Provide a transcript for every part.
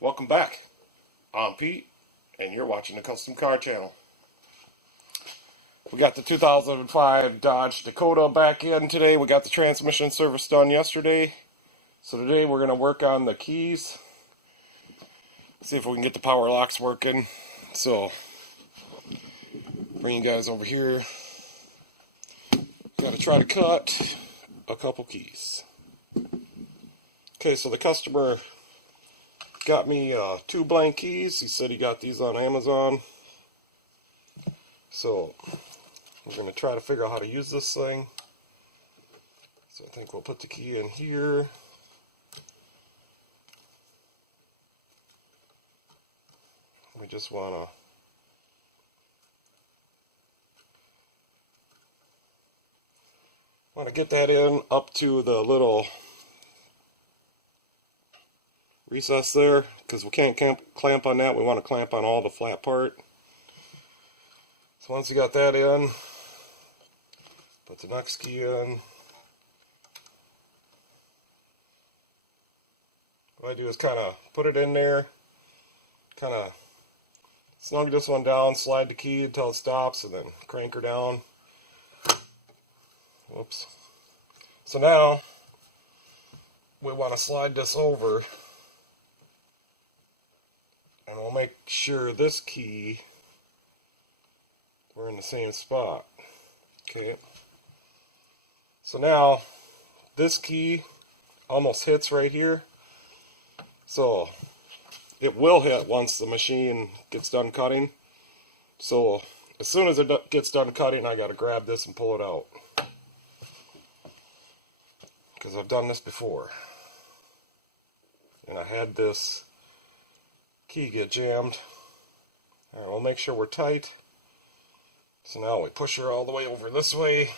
Welcome back. I'm Pete, and you're watching the Custom Car Channel. We got the 2005 Dodge Dakota back in today. We got the transmission service done yesterday. So today we're going to work on the keys. See if we can get the power locks working. So, bring you guys over here. Got to try to cut a couple keys. Okay, so the customer got me 2 blank keys. He said he got these on Amazon. So we're going to try to figure out how to use this thing. So I think we'll put the key in here. We just want to get that in up to the little recess there, because we can't clamp on that. We want to clamp on all the flat part. So once you got that in, put the next key in. What I do is kind of put it in there, kind of snug this one down, slide the key until it stops, and then crank her down. Whoops. So now we want to slide this over, and we'll make sure this key, we're in the same spot. Okay. So now this key almost hits right here. So it will hit once the machine gets done cutting. So as soon as it gets done cutting, I got to grab this and pull it out, because I've done this before. And I had this key get jammed. Alright, we'll make sure we're tight. So now we push her all the way over this way.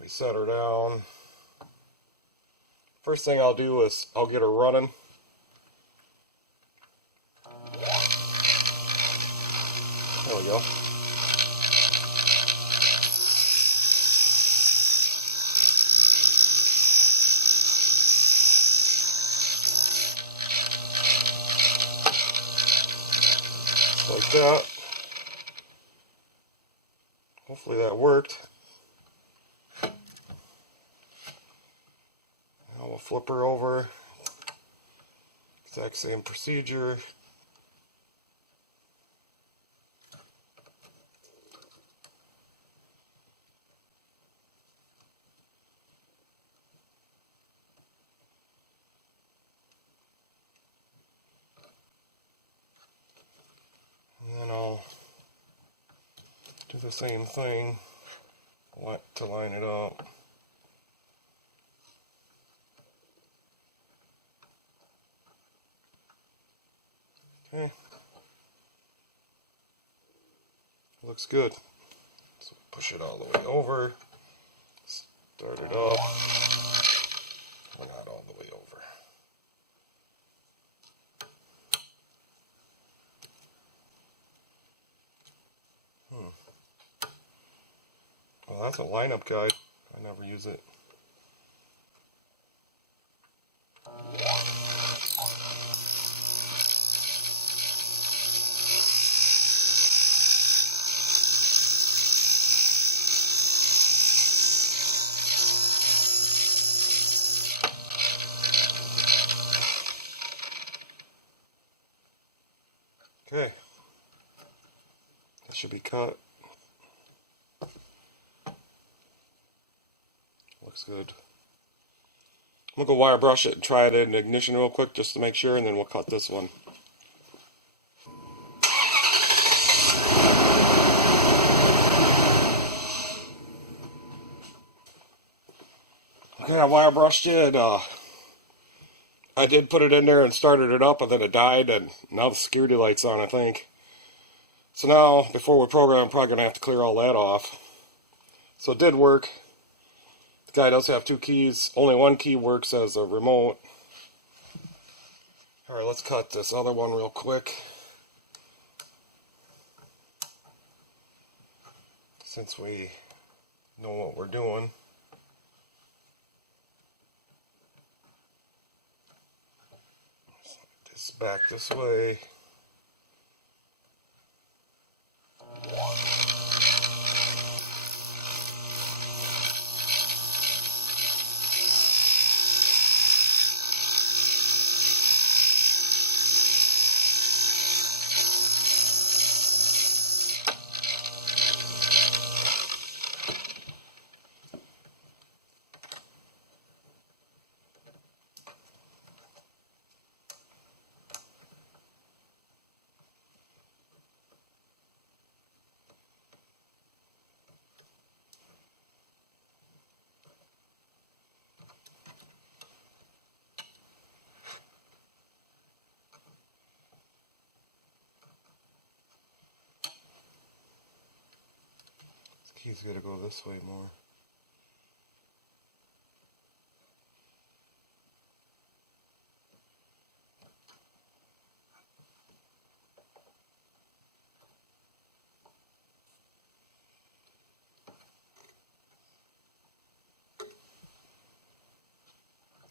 We set her down. First thing I'll do is I'll get her running. There we go. Like that. Hopefully that worked. Now we'll flip her over. Exact same procedure. And then I'll do the same thing to line it up. Okay. Looks good. So push it all the way over. Start it up. We're not all the way over. Well, that's a lineup guide. I never use it. Okay. That should be cut. Looks good. I'm going to go wire brush it and try it in ignition real quick just to make sure, and then we'll cut this one. Okay, I wire brushed it. I did put it in there and started it up, and then it died, and now the security light's on, I think. So now, before we program, I'm probably going to have to clear all that off. So it did work. The guy does have 2 keys. Only one key works as a remote. Alright, let's cut this other one real quick, since we know what we're doing. back this way. Key's got to go this way more.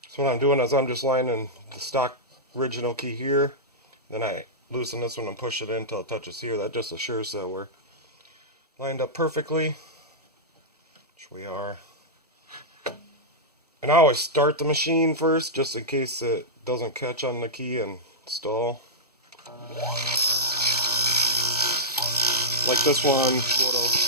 So what I'm doing is I'm just lining the stock original key here, then I loosen this one and push it in until it touches here. That just assures that we're lined up perfectly, which we are. And I always start the machine first, just in case it doesn't catch on the key and stall. Like this one would have.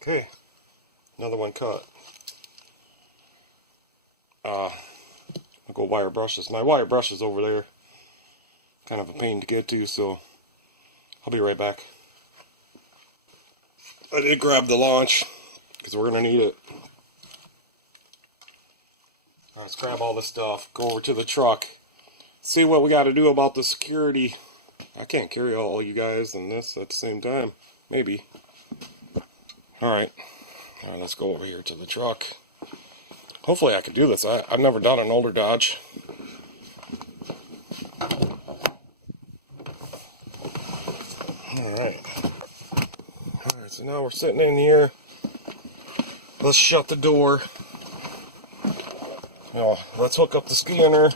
Okay, another one cut. I'll go wire brushes. My wire brush is over there. Kind of a pain to get to, so I'll be right back. I did grab the launch, because we're going to need it. Alright, let's grab all this stuff, go over to the truck, see what we got to do about the security. I can't carry all you guys and this at the same time. Maybe. Alright, let's go over here to the truck. Hopefully I can do this. I've never done an older Dodge. Alright, so now we're sitting in here. Let's shut the door. Now, let's hook up the scanner.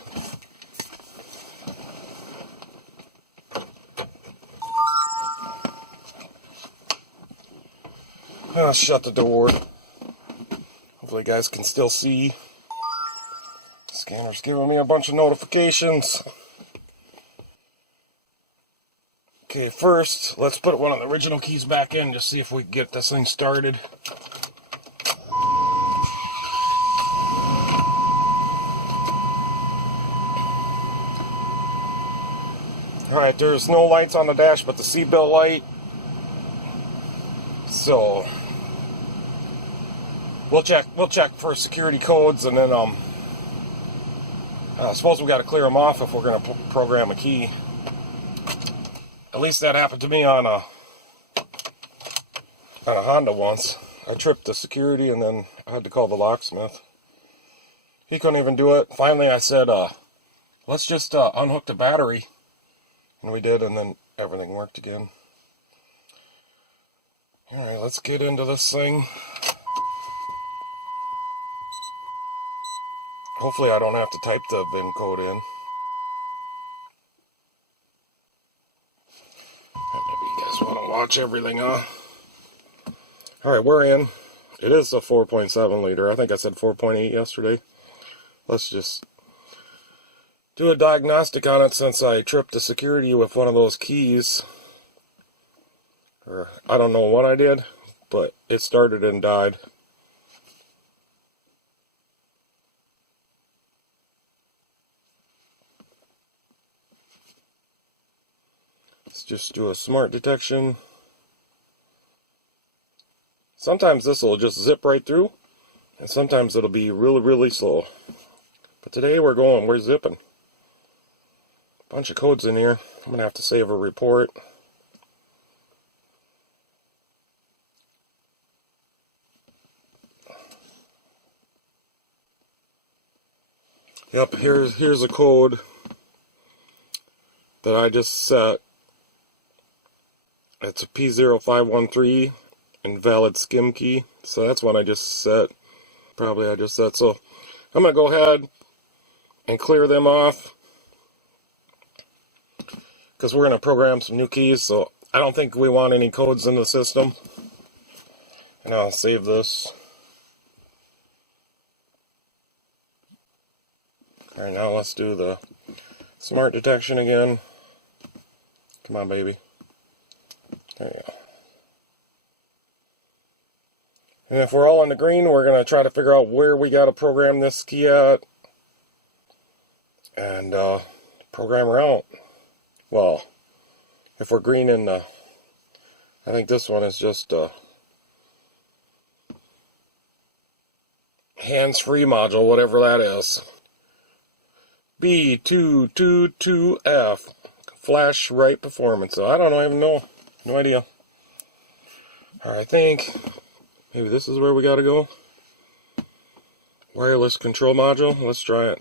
Shut the door. Hopefully you guys can still see. The scanner's giving me a bunch of notifications. Okay, first, let's put one of the original keys back in, just see if we can get this thing started. Alright, there's no lights on the dash but the seatbelt light. So we'll check for security codes, and then I suppose we got to clear them off if we're going to program a key. At least that happened to me on a Honda once. I tripped the security and then I had to call the locksmith. He couldn't even do it. Finally I said, let's just unhook the battery. And we did, and then everything worked again. Alright, let's get into this thing. Hopefully I don't have to type the VIN code in. Maybe you guys want to watch everything, huh? Alright, we're in. It is a 4.7 liter. I think I said 4.8 yesterday. Let's just do a diagnostic on it, since I tripped the security with one of those keys. Or I don't know what I did, but it started and died. Let's just do a smart detection. Sometimes this will just zip right through, and sometimes it'll be really, really slow. But today we're zipping. Bunch of codes in here. I'm gonna have to save a report. Yep, here's a code that I just set. It's a P0513 invalid skim key. So that's what I just set. Probably I just set. So I'm going to go ahead and clear them off, because we're going to program some new keys. So I don't think we want any codes in the system. And I'll save this. Alright, now let's do the smart detection again. Come on, baby. There you go. And if we're all in the green, we're going to try to figure out where we got to program this key at. And program her out. Well, if we're green in the... I think this one is just a hands-free module, whatever that is. B222F. Flash right performance. So I don't even know. No idea. Alright, I think maybe this is where we gotta go. Wireless control module. Let's try it.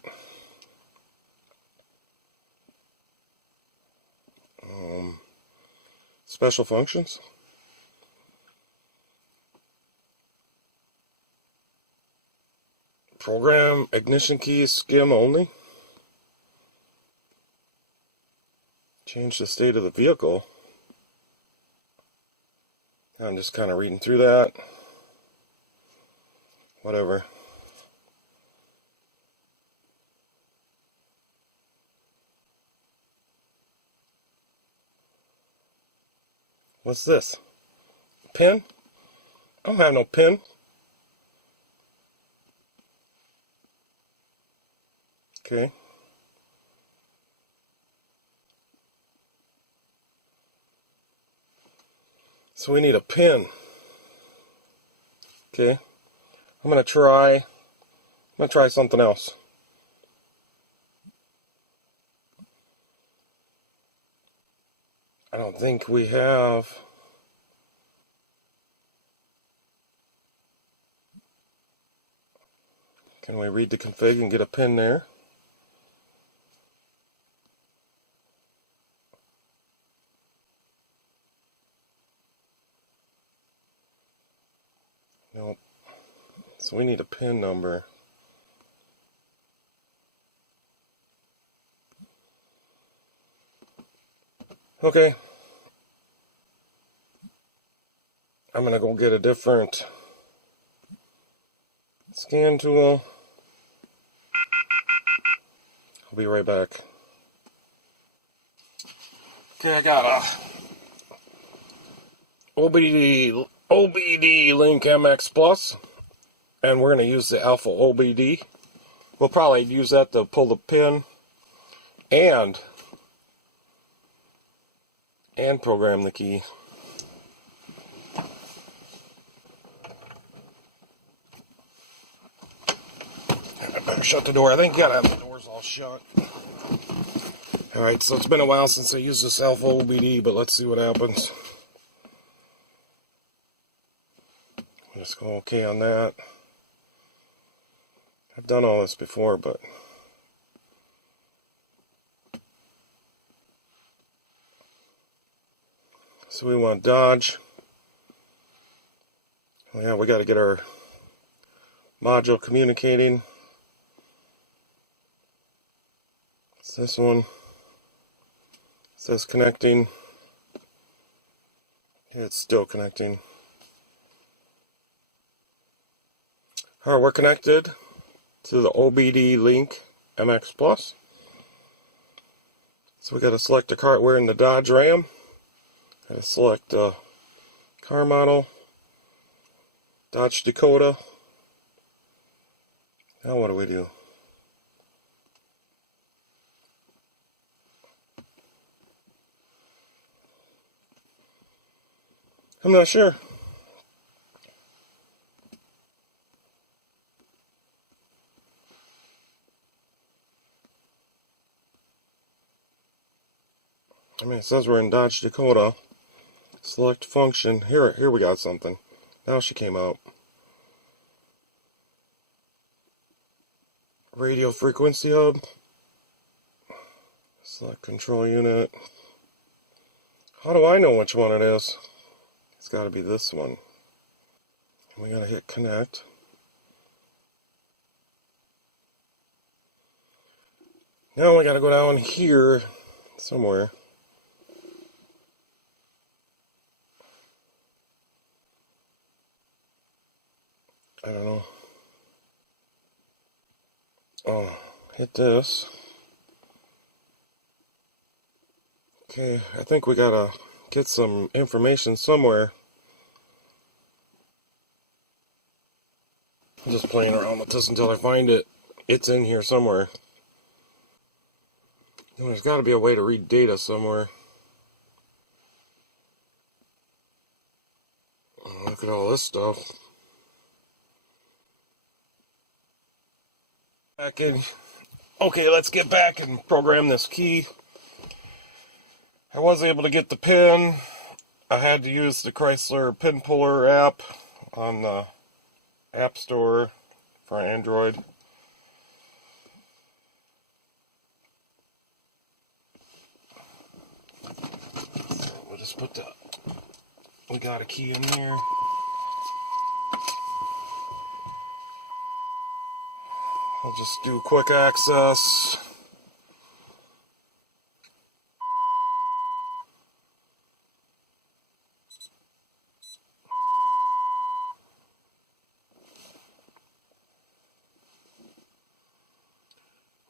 Special functions. Program ignition keys skim only. Change the state of the vehicle. I'm just kind of reading through that. Whatever. What's this? Pin? I don't have no pin. Okay. So we need a pin. Okay. I'm gonna try something else. I don't think we have. Can we read the config and get a pin there? Nope. So we need a pin number. Okay. I'm gonna go get a different scan tool. I'll be right back. Okay, I got a OBD Link MX Plus, and we're going to use the AlfaOBD. We'll probably use that to pull the pin and program the key. I better shut the door. I think you gotta have the doors all shut. Alright, so it's been a while since I used this AlfaOBD, but let's see what happens. Let's go okay on that. I've done all this before, but so we want Dodge. Oh yeah, we got to get our module communicating. It's this one. It says connecting. It's still connecting. Alright, we're connected to the OBD Link MX Plus. So we got to select a car. We're in the Dodge Ram. Got to select a car model. Dodge Dakota. Now what do we do? I'm not sure. I mean, it says we're in Dodge Dakota. Select function. Here we got something. Now she came out. radio frequency hub. Select control unit. How do I know which one it is? It's got to be this one. And we got to hit connect. Now we got to go down here somewhere. I don't know. Oh, hit this. Okay, I think we gotta get some information somewhere. I'm just playing around with this until I find it. It's in here somewhere. And there's got to be a way to read data somewhere. Oh, look at all this stuff. Back in. Okay, let's get back and program this key. I was able to get the pin. I had to use the Chrysler Pin Puller app on the App Store for Android. So we'll just put the, we got a key in here. I'll just do quick access.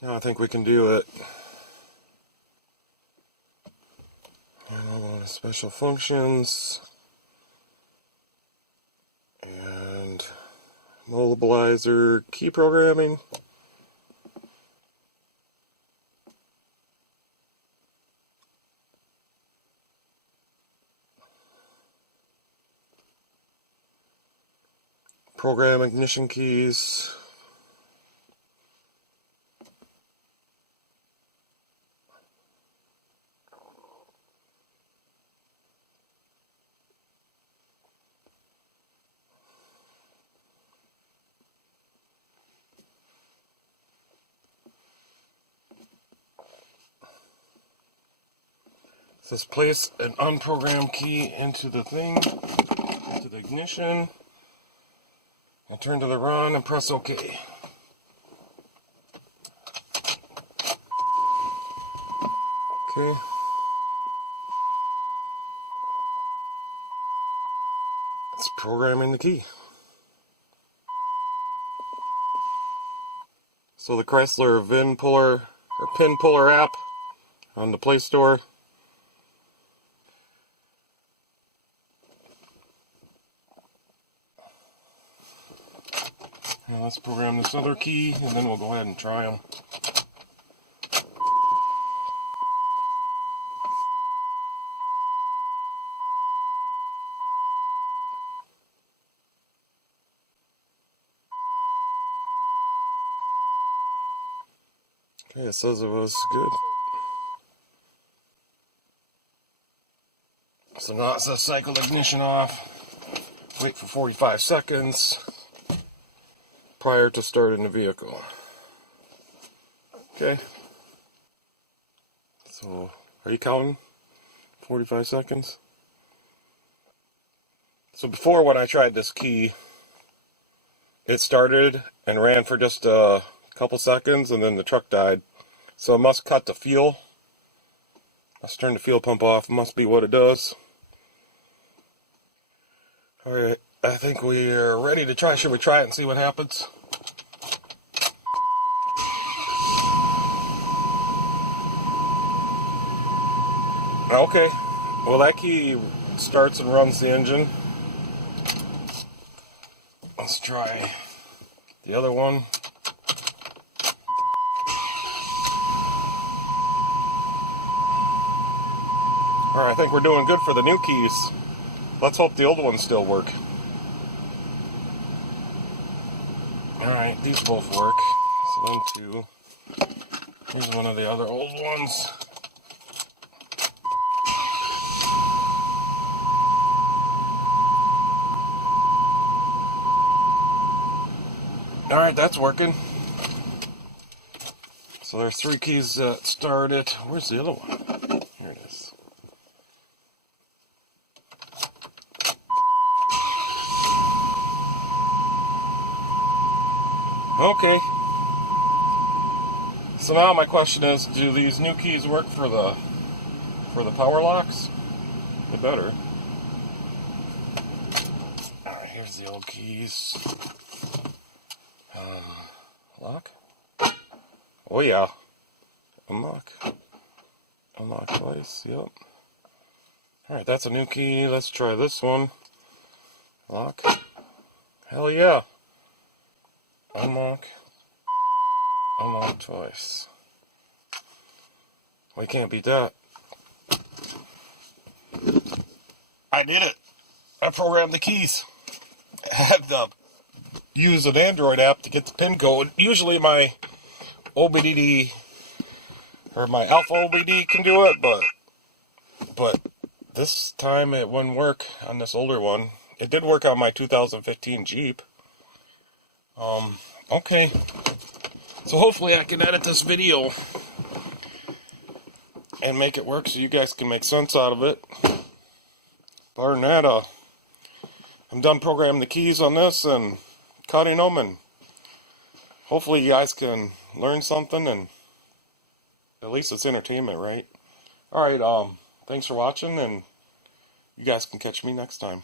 Now I think we can do it. And I'll go to special functions and mobilizer key programming. Program ignition keys. It says place an unprogrammed key into the thing, into the ignition, and turn to the run and press OK. Okay. It's programming the key. So the Chrysler Pin Puller app on the Play Store. Now let's program this other key, and then we'll go ahead and try them. Okay, it says it was good. So now it says cycle ignition off. Wait for 45 seconds. Prior to starting the vehicle. Okay. So, are you counting? 45 seconds? So before, when I tried this key, it started and ran for just a couple seconds and then the truck died. So it must cut the fuel. Let's turn the fuel pump off. Must be what it does. Alright. I think we are ready to try. Should we try it and see what happens? Okay. Well, that key starts and runs the engine. Let's try the other one. Alright, I think we're doing good for the new keys. Let's hope the old ones still work. Alright, these both work. So then two. Here's one of the other old ones. Alright, that's working. So there's 3 keys that start it. Where's the other one? Here it is. Okay. So now my question is, do these new keys work for the power locks? They better. Here's the old keys. Lock? Oh yeah. Unlock. Unlock twice, yep. Alright, that's a new key. Let's try this one. Lock. Hell yeah. Unlock. Unlock twice. We can't beat that. I did it. I programmed the keys. I had to use an Android app to get the pin code. Usually my OBD or my AlfaOBD can do it, but this time it wouldn't work on this older one. It did work on my 2015 Jeep. Okay. So hopefully I can edit this video and make it work so you guys can make sense out of it. Other than that, I'm done programming the keys on this and cutting them, and hopefully you guys can learn something, and at least it's entertainment, right? Alright, thanks for watching, and you guys can catch me next time.